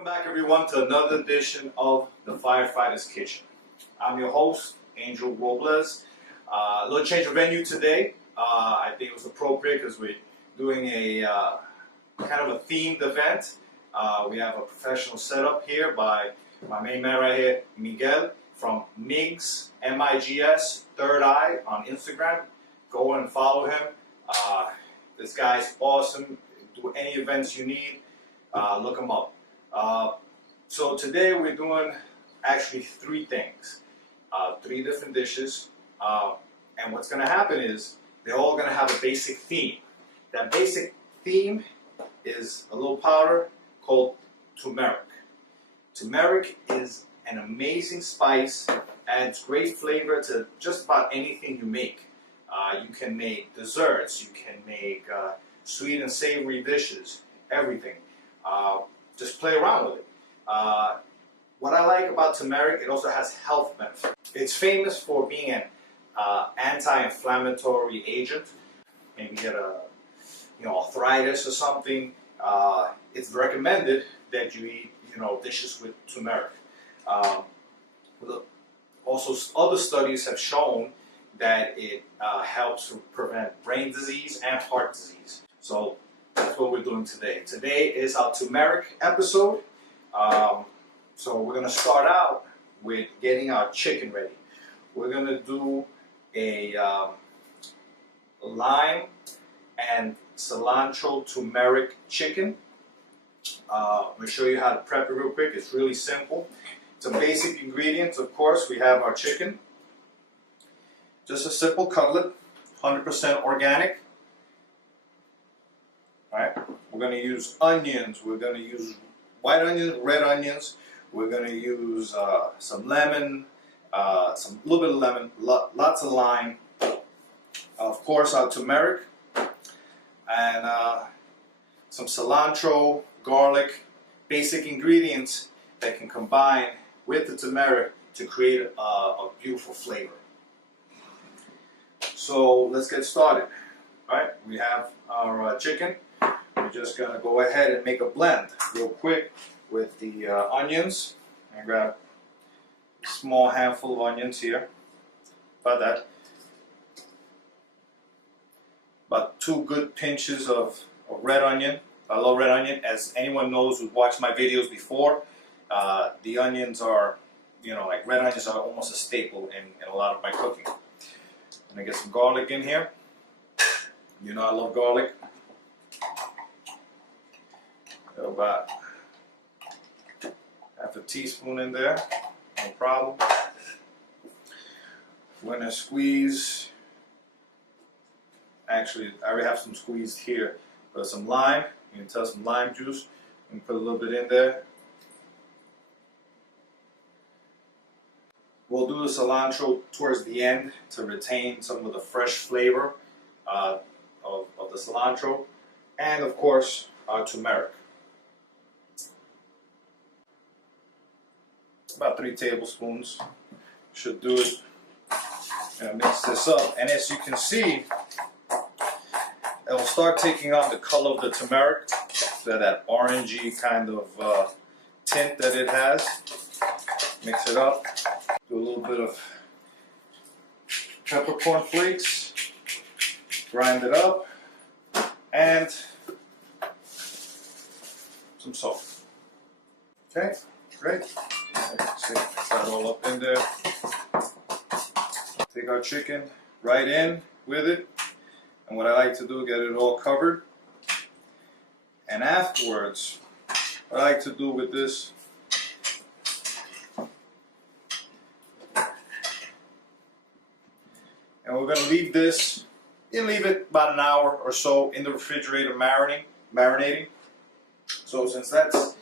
Welcome back everyone to another edition of the Firefighter's Kitchen. I'm your host, Angel Robles. A little change of venue today. I think it was appropriate because we're doing a kind of a themed event. We have a professional setup here by my main man right here, Miguel from Migs, M-I-G-S, Third Eye on Instagram. Go and follow him. This guy's awesome. Do any events you need, look him up. So today we're doing actually three things, three different dishes, and what's going to happen is they're all going to have a basic theme. That basic theme is a little powder called turmeric. Turmeric is an amazing spice, adds great flavor to just about anything you make. You can make desserts, you can make sweet and savory dishes, everything. Just play around with it. What I like about turmeric, it also has health benefits. It's famous for being an anti-inflammatory agent. Maybe you get arthritis or something. It's recommended that you eat dishes with turmeric. Also, other studies have shown that it helps to prevent brain disease and heart disease. So that's what we're doing today. Today is our turmeric episode. So we're going to start out with getting our chicken ready. We're going to do a lime and cilantro turmeric chicken. I'm going to show you how to prep it real quick. It's really simple. Some basic ingredients, of course, we have our chicken. Just a simple cutlet, 100% organic. Alright, we're going to use onions, we're going to use white onions, red onions, we're going to use some lemon, little bit of lemon, lots of lime, of course our turmeric, and some cilantro, garlic, basic ingredients that can combine with the turmeric to create a beautiful flavor. So let's get started. Alright, we have our chicken. We're just going to go ahead and make a blend real quick with the onions. I grab a small handful of onions here, about that. About 2 good pinches of red onion. I love red onion. As anyone knows who's watched my videos before, the onions are, like red onions are almost a staple in a lot of my cooking. I'm going to get some garlic in here. You know I love garlic. About half a teaspoon in there, no problem. We're going to squeeze, actually I already have some squeezed here, but some lime, you can tell some lime juice, and put a little bit in there. We'll do the cilantro towards the end to retain some of the fresh flavor of the cilantro, and of course our turmeric. About 3 tablespoons should do it. And mix this up, and as you can see, it will start taking on the color of the turmeric, so that orangey kind of tint that it has. Mix it up. Do a little bit of peppercorn flakes. Grind it up, and some salt. Okay, great. Mix that all up in there. Take our chicken right in with it, and what I like to do, get it all covered. And afterwards, what I like to do with this, and we're going to leave this, leave it about an hour or so in the refrigerator marinating. So since that's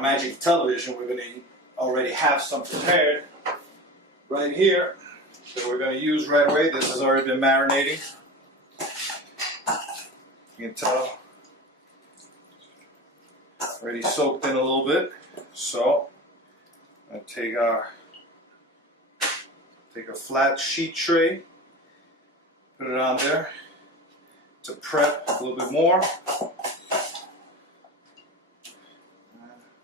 magic television, we're going to already have some prepared right here that we're going to use right away. This has already been marinating. You can tell already soaked in a little bit. So I'm going to take a flat sheet tray, put it on there to prep a little bit more.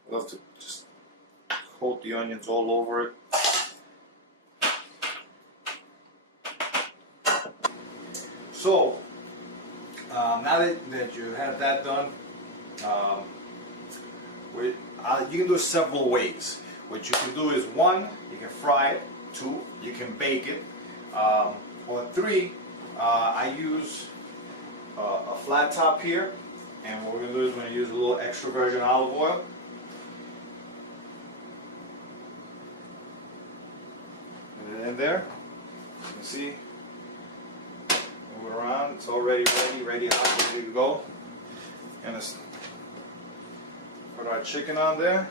I love to just coat the onions all over it. So, now that you have that done, you can do it several ways. What you can do is 1, you can fry it. 2, you can bake it. Or 3, I use a flat top here. And what we're going to do is we're going to use a little extra virgin olive oil. Put it in there. You can see. Move it around. It's already ready to go. And let's put our chicken on there.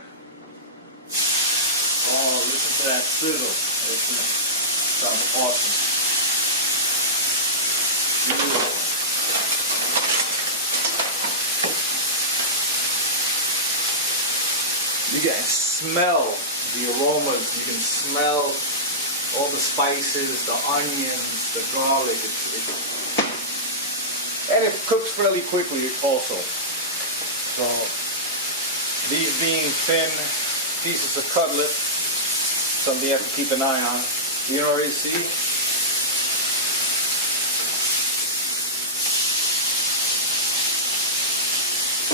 Oh, listen to that sizzle. Sounds awesome. Beautiful. You can smell the aromas. You can smell all the spices, the onions, the garlic. And it cooks fairly quickly also. So these being thin pieces of cutlet, something you have to keep an eye on. You can already see.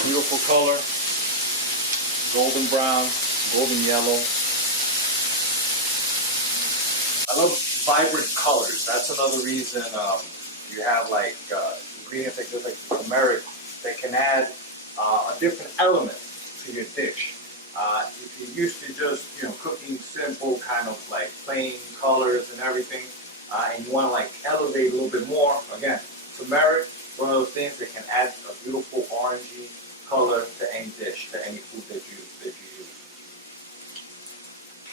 Beautiful color. Golden brown, golden yellow. I love vibrant colors. That's another reason you have like ingredients like this, like turmeric, that can add a different element to your dish. If you're used to just cooking simple kind of like plain colors and everything, and you want to like elevate a little bit more, again, turmeric, one of those things that can add a beautiful orangey color to any dish, to any food that you use.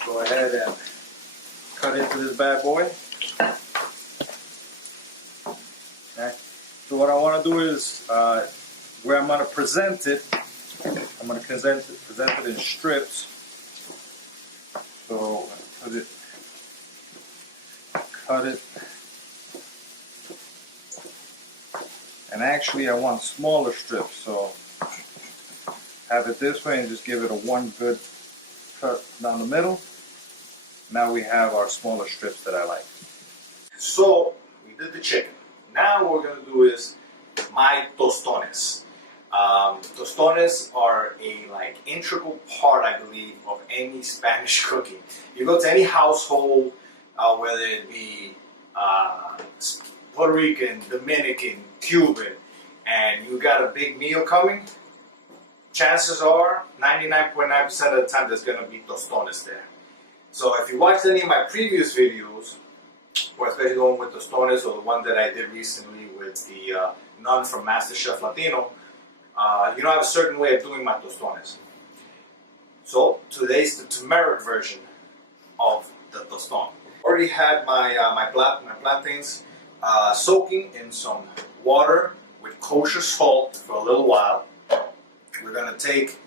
Go ahead and cut into this bad boy. Okay. So what I want to do is, where I'm going to present it, I'm going to present it in strips. So cut it, and actually I want smaller strips. So have it this way and just give it a one good cut down the middle. Now we have our smaller strips that I like. So we did the chicken. Now what we're going to do is my tostones. Tostones are a integral part, I believe, of any Spanish cooking. You go to any household, whether it be Puerto Rican, Dominican, Cuban, and you got a big meal coming, chances are 99.9% of the time there's going to be tostones there. So if you watched any of my previous videos, or especially the one with tostones or the one that I did recently with the nun from MasterChef Latino, you know I have a certain way of doing my tostones. So today's the turmeric version of the tostone. Already had my plantains soaking in some water with kosher salt for a little while. We're going to take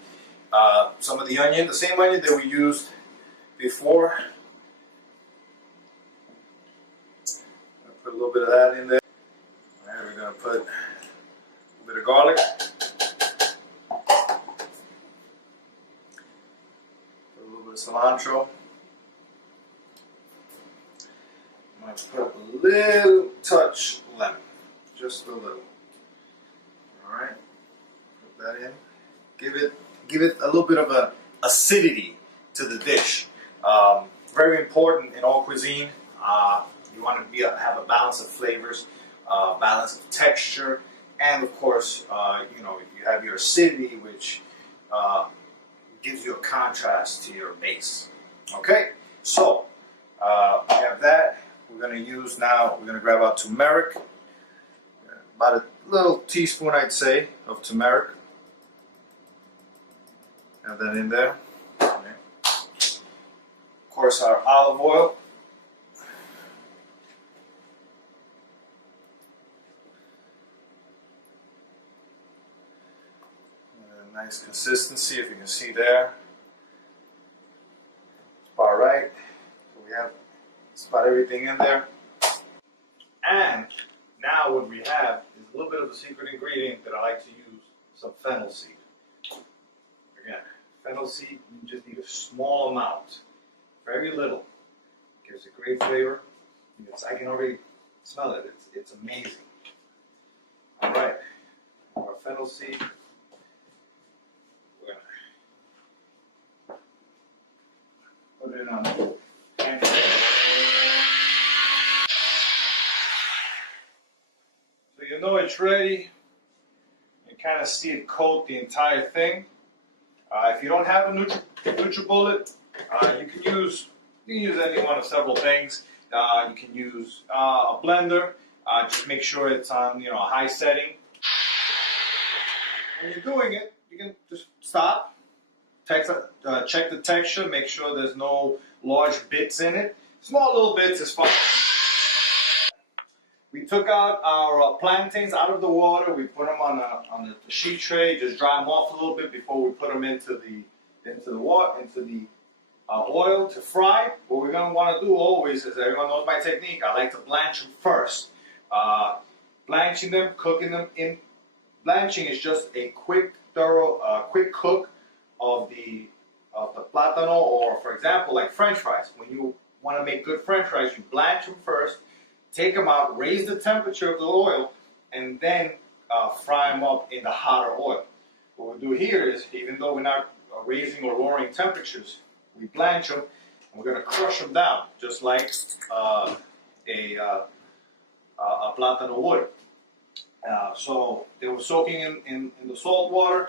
some of the onion, the same onion that we used before. Put a little bit of that in there. And we're going to put a bit of garlic. Put a little bit of cilantro. I'm going to put a little touch lemon. Just a little. Alright. Put that in. Give it a little bit of a acidity to the dish. Very important in all cuisine. You want to have a balance of flavors, balance of texture, and of course, you have your acidity, which gives you a contrast to your base. Okay, so we have that. We're going to use now. We're going to grab our turmeric, about a little teaspoon, I'd say, of turmeric. Have that in there. Okay. Of course, our olive oil. And a nice consistency, if you can see there. It's about right. So we have just about everything in there. And now what we have is a little bit of a secret ingredient that I like to use, some fennel seed. Again, Fennel seed, you just need a small amount, very little. Gives a great flavor. I can already smell it. It's amazing. All right, our fennel seed. We're gonna put it on the pan. So you know it's ready. You kind of see it coat the entire thing. If you don't have a NutriBullet, you can use any one of several things. You can use a blender. Just make sure it's on a high setting. When you're doing it, you can just stop, check the texture, make sure there's no large bits in it. Small little bits is fine. We took out our plantains out of the water. We put them on a sheet tray. Just dry them off a little bit before we put them into the oil to fry. What we're going to want to do always is, everyone knows my technique, I like to blanch them first. Blanching them, cooking them in. Blanching is just a quick cook of the plátano, or for example, like French fries. When you want to make good French fries, you blanch them first, take them out, raise the temperature of the oil, and then fry them up in the hotter oil. What we do here is, even though we're not raising or lowering temperatures, we blanch them, and we're going to crush them down, just like a plátano would. So they were soaking in the salt water,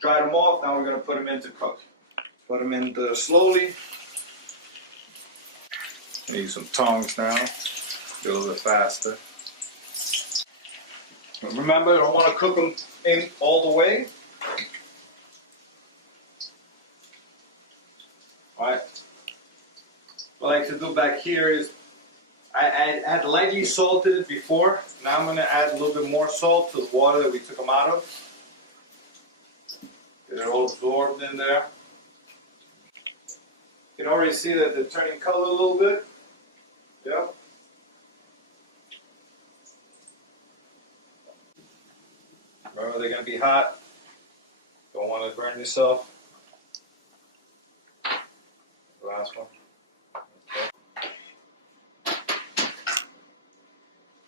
dried them off. Now we're going to put them in to cook. Put them in slowly. Use some tongs now, a little bit faster. But remember, you don't want to cook them in all the way. Alright. What I like to do back here is, I had lightly salted it before. Now I'm going to add a little bit more salt to the water that we took them out of. Get it all absorbed in there. You can already see that they're turning color a little bit. Yep. Remember, they're going to be hot. Don't want to burn yourself. Last one. Okay.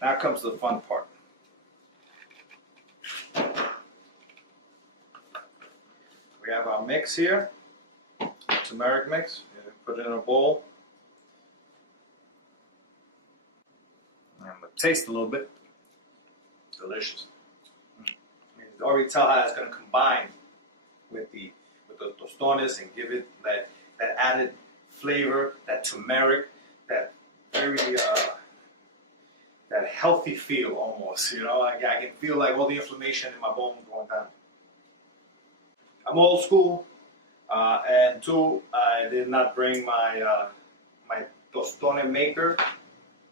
Now comes the fun part. We have our mix here, turmeric mix. Put it in a bowl. I'm going to taste a little bit. Delicious. You can already tell how it's going to combine with the tostones and give it that added flavor, that turmeric, that very that healthy feel almost. I can feel like all the inflammation in my bones going down. I'm old school, and two, I did not bring my my tostone maker,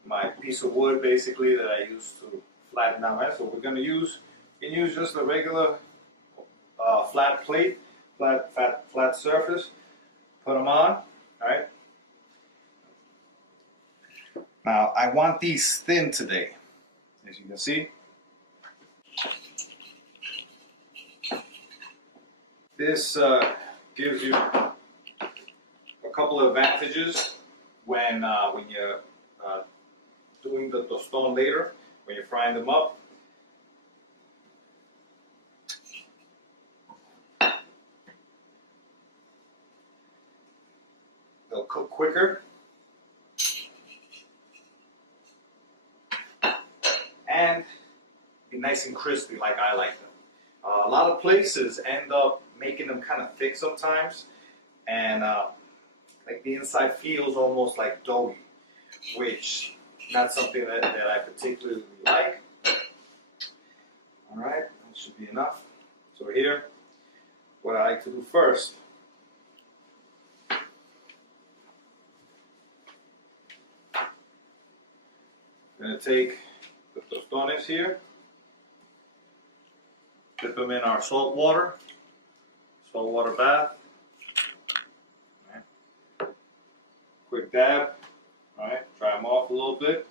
my piece of wood basically that I use to flatten down my. So we're going to use just a regular flat plate, flat surface. Put them on. All right. Now I want these thin today, as you can see. This gives you a couple of advantages when you're doing the tostón later, when you're frying them up. They'll cook quicker. And be nice and crispy like I like them. A lot of places end up making them kind of thick sometimes, and like the inside feels almost like doughy, which not something that I particularly like. All right, that should be enough. So here, what I like to do first, I'm going to take the tostones here, dip them in our salt water bath. Right. Quick dab. All right, dry them off a little bit.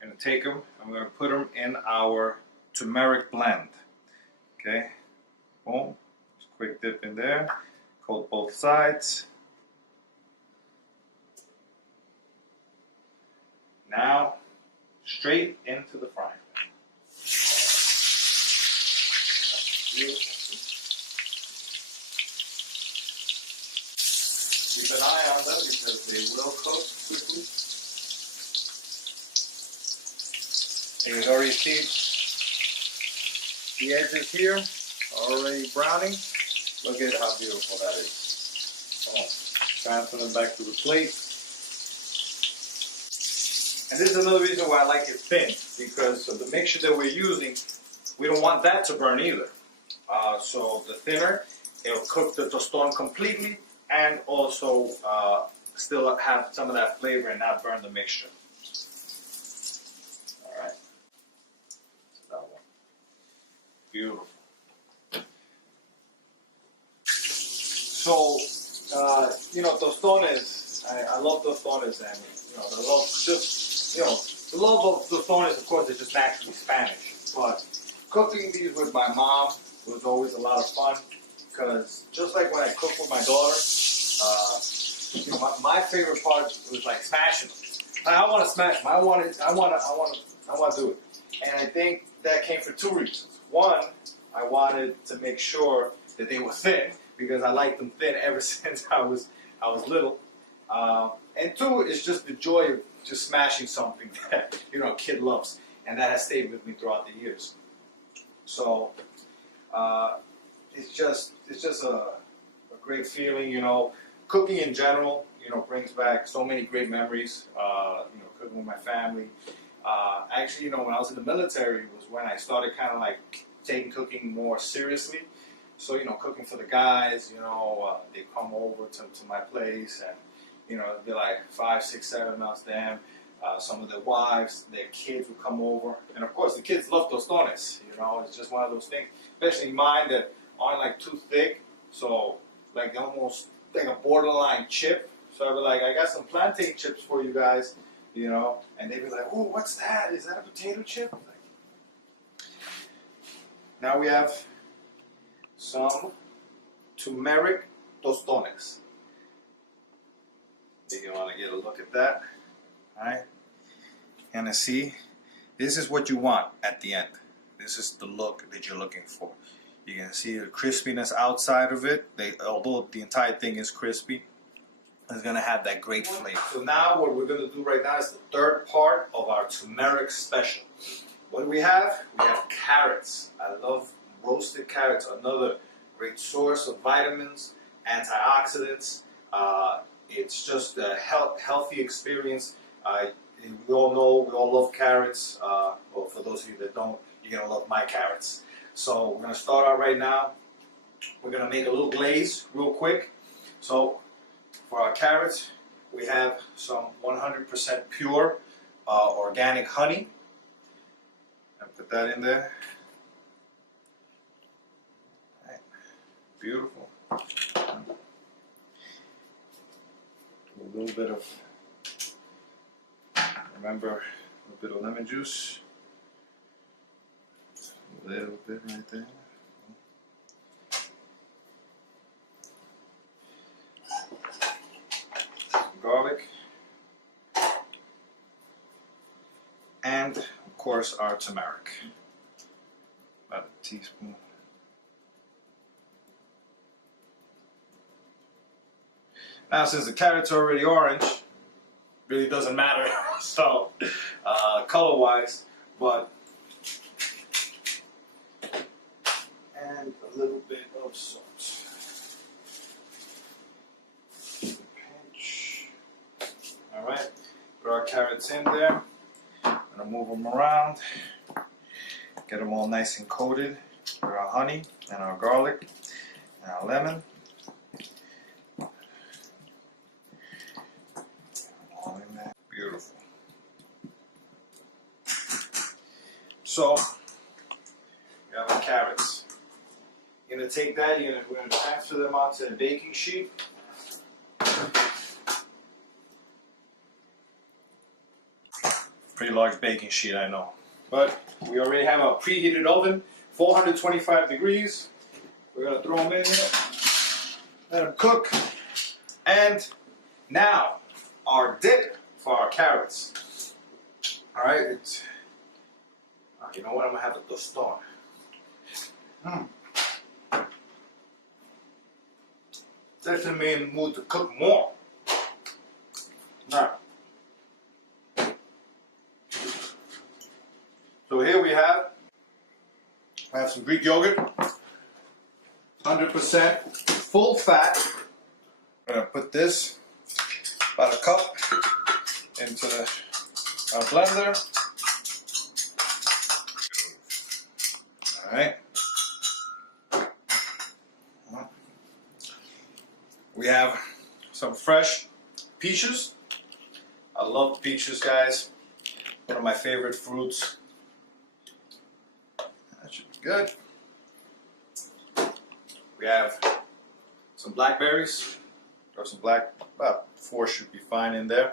I'm going to take them, I'm going to put them in our turmeric blend. Okay, boom, just quick dip in there. Coat both sides. Now, straight into the frying pan. Keep an eye on them because they will cook quickly. And you can already see the edges here already browning. Look at how beautiful that is. Come on, transfer them back to the plate. And this is another reason why I like it thin, because of the mixture that we're using, we don't want that to burn either. So the thinner, it'll cook the tostón completely and also still have some of that flavor and not burn the mixture. Alright. That one. Beautiful. So, you know, tostones, I love tostones, and you know, the love just, you know, the love of tostones, of course, is just naturally Spanish. But cooking these with my mom was always a lot of fun, because just like when I cook with my daughter, you know, my favorite part was like smashing them. Like, I want to smash them. I want to do it. And I think that came for two reasons. One, I wanted to make sure that they were thin, because I liked them thin ever since I was little. And two, it's just the joy of just smashing something that, you know, a kid loves, and that has stayed with me throughout the years. So it's just a great feeling, you know. Cooking in general, you know, brings back so many great memories. You know, cooking with my family. Actually, you know, when I was in the military was when I started kind of like taking cooking more seriously. So, you know, cooking for the guys, you know, they come over to my place, and, you know, it'd be like 5, 6, 7 of them. Some of their wives, their kids would come over. And of course, the kids love tostones, you know, it's just one of those things. Especially mine that aren't like too thick, so like almost like a borderline chip. So I'd be like, I got some plantain chips for you guys, you know, and they'd be like, oh, what's that? Is that a potato chip? Like, now we have some Tumeric tostones. You want to get a look at that. Alright, and see, this is what you want at the end. This is the look that you're looking for. You can see the crispiness outside of it. Although the entire thing is crispy, it's going to have that great flavor. So now what we're going to do right now is the third part of our turmeric special. What do we have? We have carrots. I love roasted carrots, another great source of vitamins, antioxidants. It's just a healthy experience. We all know, we all love carrots. Well, for those of you that don't, you're going to love my carrots. So we're going to start out right now. We're going to make a little glaze real quick. So for our carrots, we have some 100% pure organic honey. I'll put that in there. All right. Beautiful. A little bit of, remember, a little bit of lemon juice. A little bit right there. Some garlic. And, of course, our turmeric. About a teaspoon. Now, since the carrots are already orange, really doesn't matter, so color-wise, but and a little bit of salt. Pinch. All right, put our carrots in there. I'm gonna move them around, get them all nice and coated with our honey and our garlic and our lemon. Beautiful. So, we have our carrots. You're going to take that, we're going to transfer them onto the baking sheet. Pretty large baking sheet, I know. But we already have a preheated oven, 425 degrees. We're going to throw them in here. Let them cook. And now our dip for our carrots. All right, it's. You know what? I'm gonna have a tostone. Definitely made in the mood to cook more. Now, so here we have some Greek yogurt, 100% full fat. I'm gonna put this about a cup into our blender. All right. We have some fresh peaches. I love peaches, guys. One of my favorite fruits. That should be good. We have some blackberries, or some about 4 should be fine in there.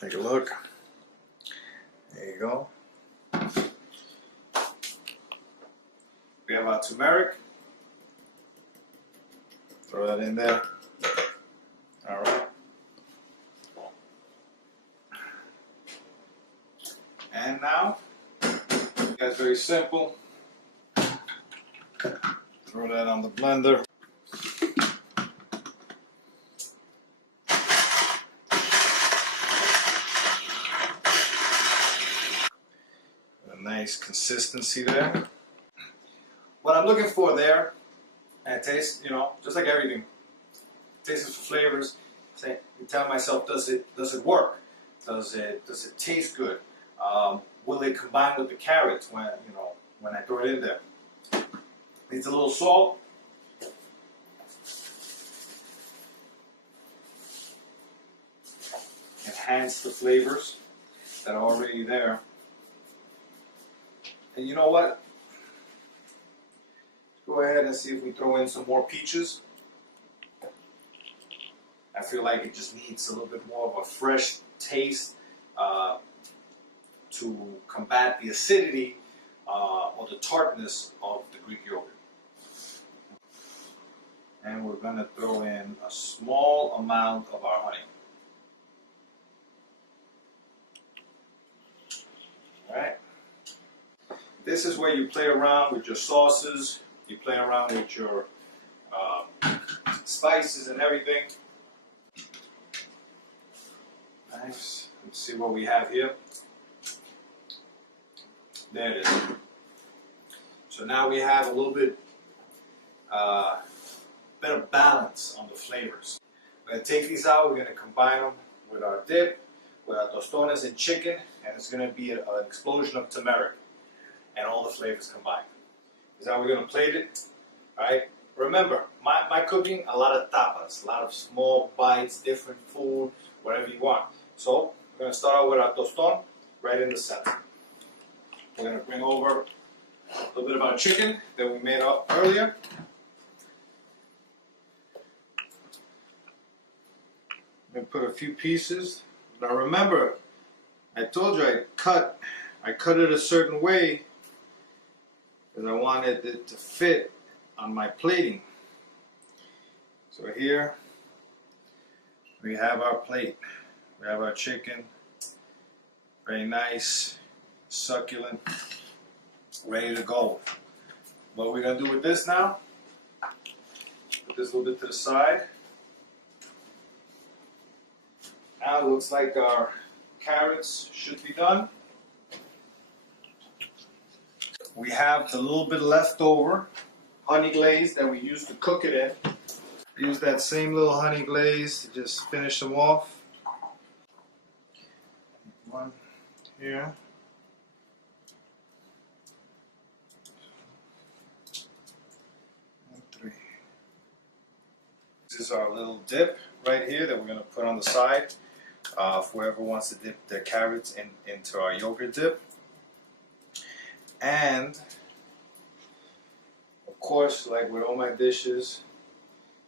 Take a look. There you go. We have our turmeric. Throw that in there. All right. And now, that's very simple. Throw that on the blender. A nice consistency there. What I'm looking for there, and it tastes, you know, just like everything. Tastes for flavors. You tell myself, does it work? Does it taste good? Will it combine with the carrots when I throw it in there? Needs a little salt. Enhance the flavors that are already there. And you know what? Go ahead and see if we throw in some more peaches. I feel like it just needs a little bit more of a fresh taste to combat the acidity or the tartness of the Greek yogurt. And we're going to throw in a small amount of our honey. All right. This is where you play around with your sauces. You play around with your spices and everything. Nice. Let's see what we have here. There it is. So now we have a little bit better balance on the flavors. We're going to take these out. We're going to combine them with our dip, with our tostones and chicken, and it's going to be an explosion of turmeric and all the flavors combined. Is how we're going to plate it. All right. Remember, my cooking, a lot of tapas, a lot of small bites, different food, whatever you want. So we're going to start out with our tostón right in the center. We're going to bring over a little bit of our chicken that we made up earlier. I'm going to put a few pieces. Now remember, I told you I cut it a certain way because I wanted it to fit on my plating. So here we have our plate. We have our chicken, very nice, succulent, ready to go. What we're going to do with this now, put this a little bit to the side. Now it looks like our carrots should be done. We have the little bit left over honey glaze that we used to cook it in. Use that same little honey glaze to just finish them off. One here. And 3. This is our little dip right here that we're going to put on the side. For whoever wants to dip their carrots into our yogurt dip. And of course, like with all my dishes,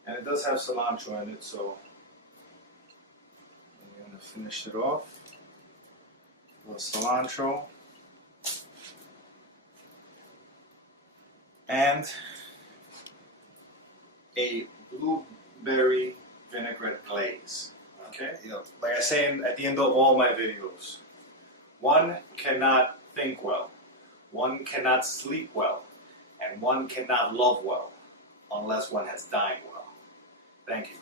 and it does have cilantro in it, so I'm going to finish it off. A little cilantro. And a blueberry vinaigrette glaze. Okay? Yep. Like I say at the end of all my videos, one cannot think well, one cannot sleep well, and one cannot love well unless one has dined well. Thank you.